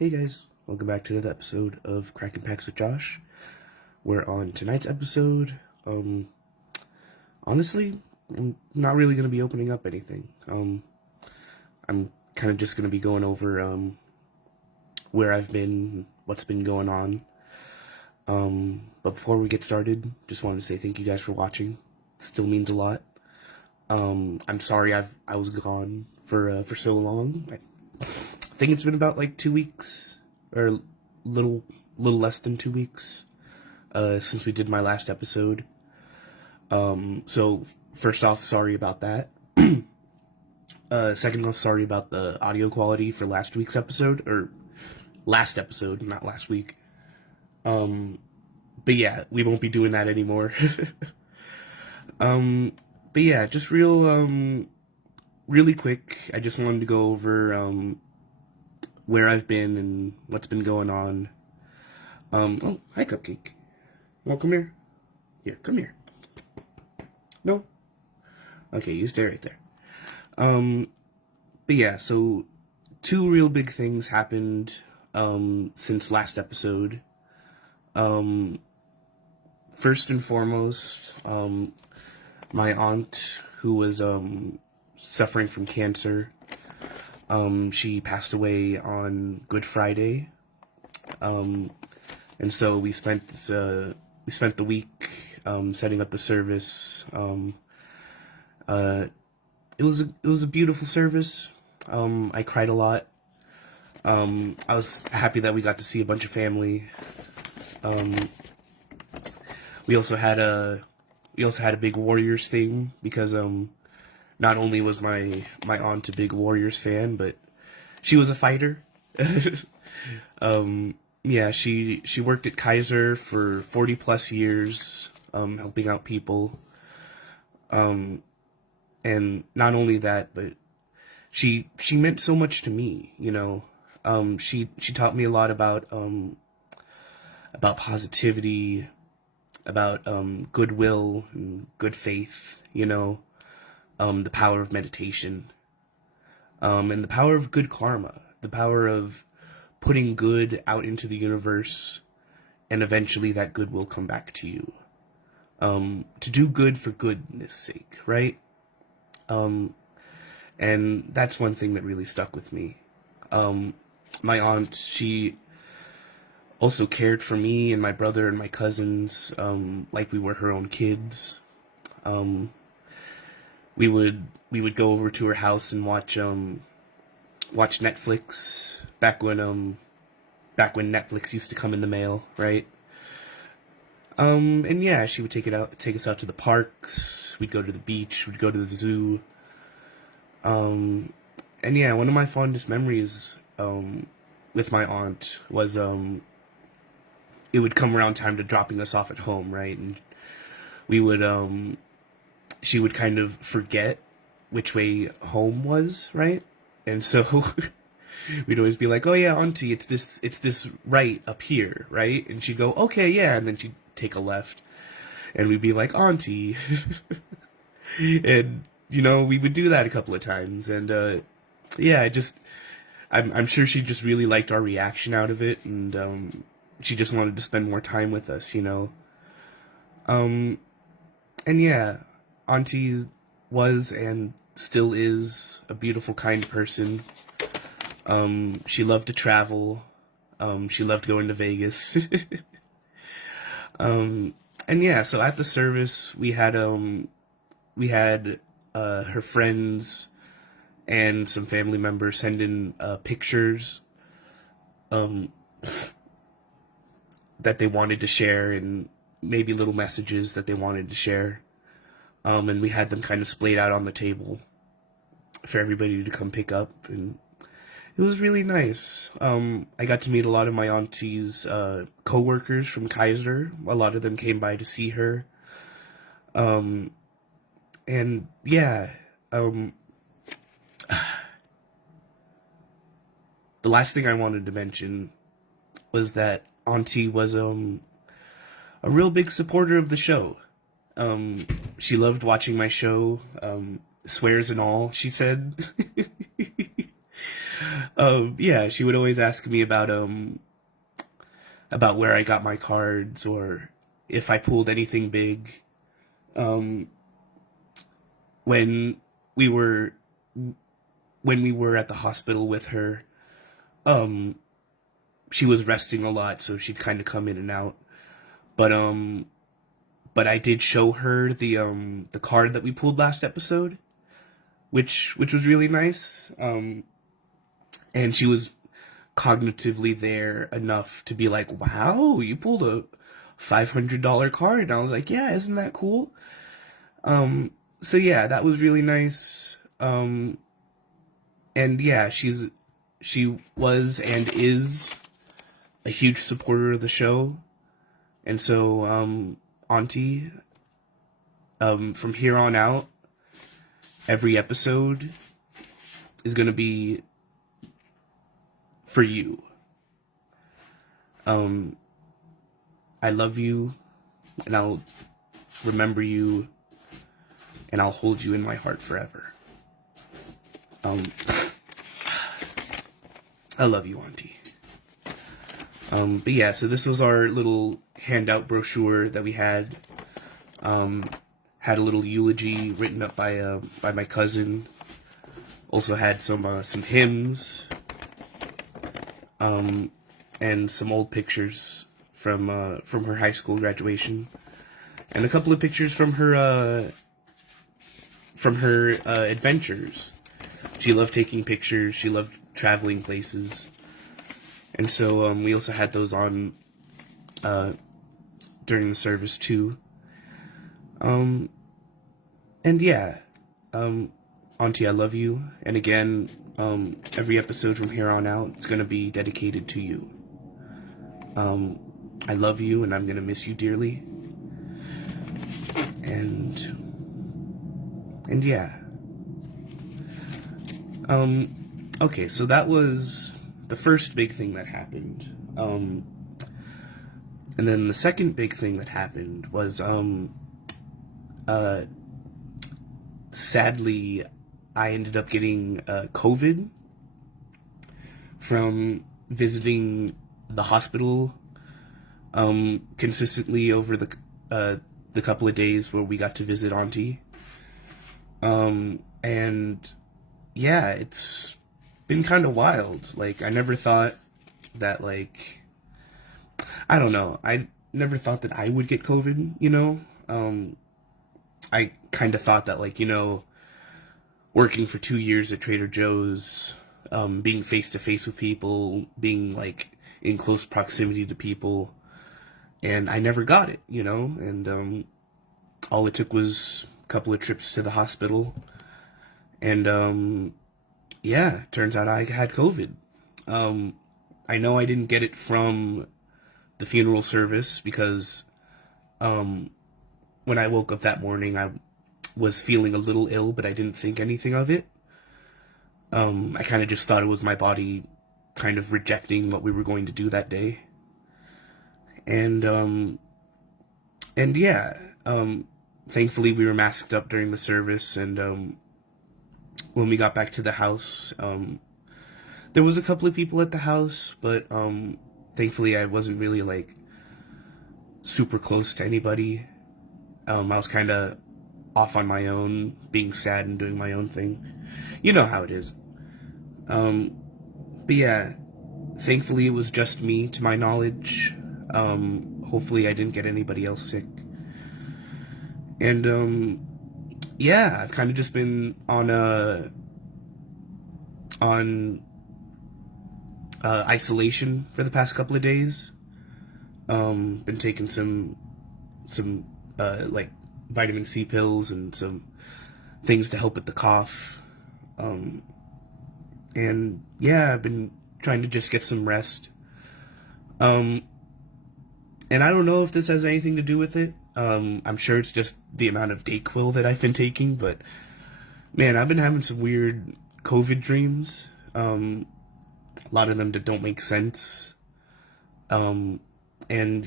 Hey guys, welcome back to another episode of Cracking Packs with Josh. We're on tonight's episode. Honestly, I'm not really going to be opening up anything. I'm kind of just going to be going over where I've been, what's been going on. But before we get started, just wanted to say thank you guys for watching. It still means a lot. I'm sorry I was gone for so long. I think it's been about like 2 weeks, or a little less than 2 weeks, since we did my last episode. So first off, sorry about that. Second off, sorry about the audio quality for last week's episode, or last episode, not last week. But yeah, we won't be doing that anymore. But yeah, just really quick, I just wanted to go over, where I've been and what's been going on. Oh, hi, Cupcake. Oh, come here. Here, come here. No? Okay, you stay right there. But yeah, so two real big things happened, since last episode. First and foremost, my aunt, who was, suffering from cancer, she passed away on Good Friday, and so we spent the week setting up the service. It was a beautiful service. I cried a lot. I was happy that we got to see a bunch of family. We also had a big Warriors thing because not only was my aunt a big Warriors fan, but she was a fighter. Yeah, she worked at Kaiser for 40 plus years, helping out people. And not only that, but she meant so much to me, you know. She taught me a lot about positivity, about goodwill and good faith, you know. The power of meditation, and the power of good karma, the power of putting good out into the universe, and eventually that good will come back to you. To do good for goodness sake, right? And that's one thing that really stuck with me. My aunt, she also cared for me and my brother and my cousins, like we were her own kids. We would go over to her house and watch Netflix back when Netflix used to come in the mail, right? And yeah, she would take us out to the parks. We'd go to the beach. We'd go to the zoo. And yeah, one of my fondest memories with my aunt was it would come around time to dropping us off at home, right? And we would she would kind of forget which way home was, right? And so we'd always be like, "Oh yeah, Auntie, it's this right up here, right?" And she'd go, "Okay, yeah," and then she'd take a left, and we'd be like, "Auntie," and you know, we would do that a couple of times, and yeah, I'm sure she just really liked our reaction out of it, and she just wanted to spend more time with us, you know. And yeah, Auntie was and still is a beautiful, kind person. She loved to travel. She loved going to Vegas. And yeah, so at the service we had her friends and some family members send in pictures that they wanted to share, and maybe little messages that they wanted to share. And we had them kind of splayed out on the table for everybody to come pick up, and it was really nice. I got to meet a lot of my auntie's co-workers from Kaiser. A lot of them came by to see her. And yeah, the last thing I wanted to mention was that Auntie was a real big supporter of the show. She loved watching my show, swears and all, she said. Yeah, she would always ask me about where I got my cards or if I pulled anything big. Um, when we were when we were at the hospital with her, um, she was resting a lot, so she'd kind of come in and out. But but I did show her the card that we pulled last episode, which was really nice. And she was cognitively there enough to be like, "Wow, you pulled a $500 card." And I was like, "Yeah, isn't that cool?" Um, so yeah, that was really nice. And yeah, she was and is a huge supporter of the show. And so, Auntie, from here on out, every episode is gonna be for you. Um, I love you, and I'll remember you, and I'll hold you in my heart forever. Um, I love you, Auntie. But yeah, so this was our little handout brochure that we had. Had a little eulogy written up by my cousin. Also had some hymns, and some old pictures from her high school graduation, and a couple of pictures from her adventures. She loved taking pictures. She loved traveling places, and so we also had those on during the service too. And yeah, Auntie, I love you. And again, every episode from here on out is gonna be dedicated to you. I love you, and I'm gonna miss you dearly. And yeah. Okay, so that was the first big thing that happened. And then the second big thing that happened was, sadly, I ended up getting COVID from visiting the hospital consistently over the couple of days where we got to visit Auntie. And yeah, it's been kind of wild. Like, I never thought that, like, I don't know. I never thought that I would get COVID, you know? I kind of thought that, like, you know, working for 2 years at Trader Joe's, being face to face with people, being, like, in close proximity to people, and I never got it, you know? And all it took was a couple of trips to the hospital, and yeah, turns out I had COVID. I know I didn't get it from the funeral service because when I woke up that morning, I was feeling a little ill, but I didn't think anything of it. I kind of just thought it was my body kind of rejecting what we were going to do that day. And yeah, thankfully we were masked up during the service, and when we got back to the house, there was a couple of people at the house, but thankfully I wasn't really, like, super close to anybody. I was kind of off on my own, being sad and doing my own thing. You know how it is. But yeah, thankfully it was just me, to my knowledge. Hopefully I didn't get anybody else sick. And yeah, I've kind of just been on isolation for the past couple of days. Been taking some like vitamin C pills and some things to help with the cough. And yeah, I've been trying to just get some rest. And I don't know if this has anything to do with it. I'm sure it's just the amount of Dayquil that I've been taking, but man, I've been having some weird COVID dreams. A lot of them that don't make sense. And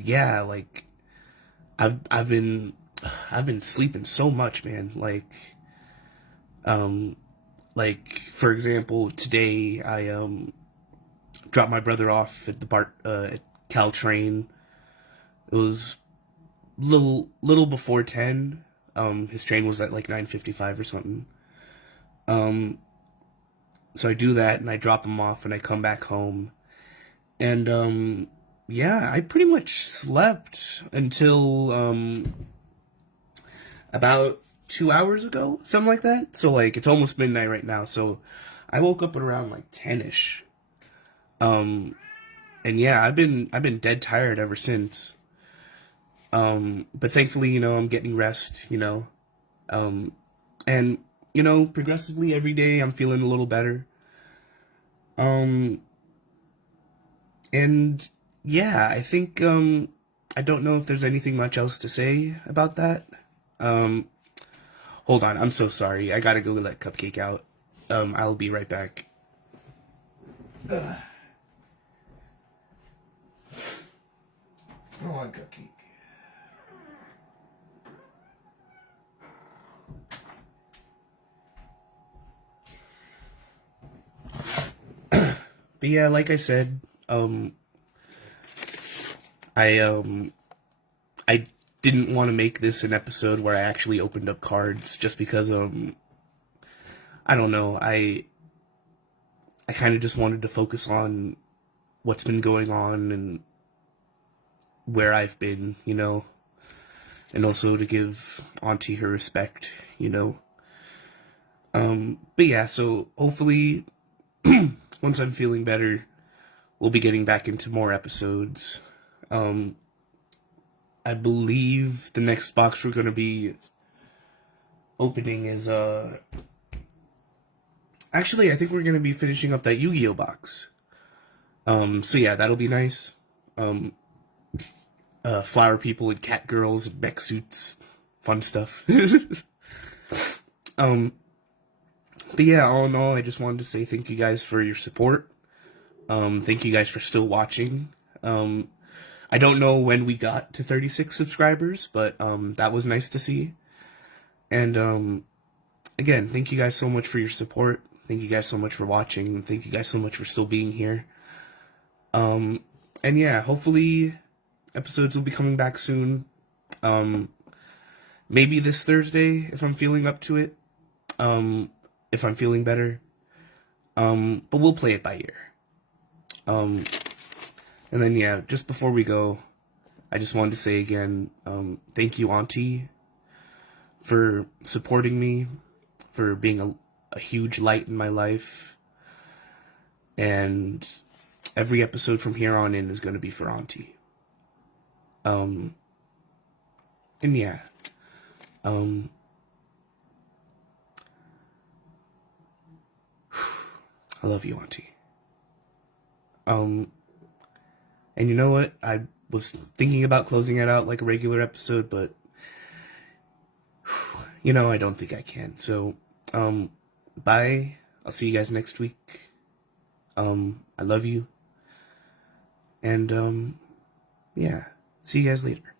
yeah, like I've been sleeping so much, man. Like for example, today dropped my brother off at the at Caltrain. It was little before 10. His train was at like 9:55 or something. So I do that and I drop him off and I come back home. And yeah, I pretty much slept until about 2 hours ago, something like that. So like it's almost midnight right now. So I woke up at around like 10ish. And yeah, I've been dead tired ever since. But thankfully, I'm getting rest, and progressively every day I'm feeling a little better. Um, and yeah, I think, I don't know if there's anything much else to say about that. Um, Hold on, I'm so sorry. I gotta go let Cupcake out. I'll be right back. Ugh. Come on, Cupcake. But yeah, like I said, I I didn't want to make this an episode where I actually opened up cards just because I don't know, I kind of just wanted to focus on what's been going on and where I've been, and also to give Auntie her respect, But yeah, so hopefully once I'm feeling better, we'll be getting back into more episodes. I believe the next box we're going to be opening is, actually, I think we're going to be finishing up that Yu-Gi-Oh box. So yeah, that'll be nice. Flower people and cat girls and mech suits. Fun stuff. But yeah, all in all, I just wanted to say thank you guys for your support. Thank you guys for still watching. I don't know when we got to 36 subscribers, but that was nice to see. And again, thank you guys so much for your support. Thank you guys so much for watching. Thank you guys so much for still being here. And yeah, hopefully episodes will be coming back soon. Maybe this Thursday if I'm feeling up to it. If I'm feeling better. But we'll play it by ear. And then yeah, just before we go, I just wanted to say again, thank you, Auntie, for supporting me, for being a huge light in my life. And every episode from here on in is going to be for Auntie. And yeah. I love you, Auntie. And you know what? I was thinking about closing it out like a regular episode, but I don't think I can. So, bye. I'll see you guys next week. I love you. And, yeah. See you guys later.